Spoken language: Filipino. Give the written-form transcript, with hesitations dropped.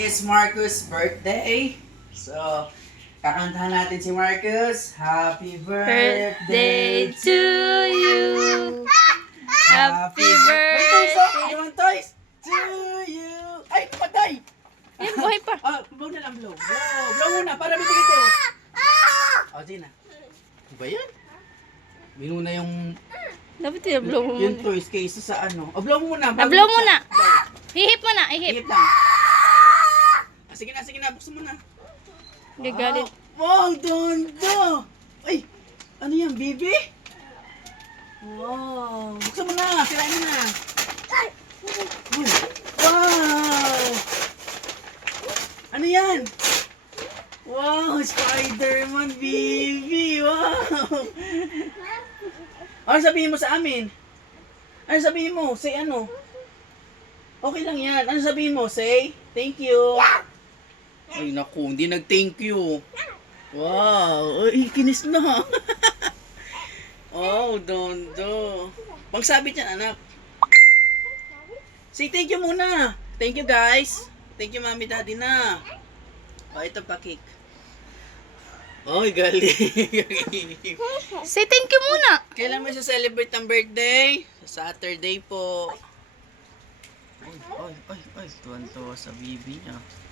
It's Marcus' birthday. So, kakantahan natin si Marcus. Happy birthday to you. Happy May toys oh! birthday. Yung toys! To you. Ay, patay! Yan, buhay pa. Blow na lang, blow. Blow muna para bibigay ko. Gina. Ano ba yan? Binuna yung Dapat i-blow mo yung muna. toys kaysa sa ano. Blow muna. Blow muna. Hihip mo na, ihip. Hihip lang. Sige na, buksan mo na. Gagalit. Wow, ganda! Ay, ano yan, baby? Wow, buksan mo na, sirain mo na. Uy, wow! Ano yan? Wow, Spider-Man, baby! Wow! Ano sabihin mo sa amin? Ano sabihin mo? Say ano? Okay lang yan. Ano sabihin mo? Say, thank you. Ay naku, hindi nag-thank you. Wow, ay kinis na. Oh, dondo. Pangsabit yan, anak. Say thank you muna. Thank you, guys. Thank you, mami, daddy na. Oh, ito pa cake. Oy, galing. Say thank you muna. Kailan mo siya celebrate ng birthday? Sa Saturday po. Ay, tuwan-tuwa sa bibi niya.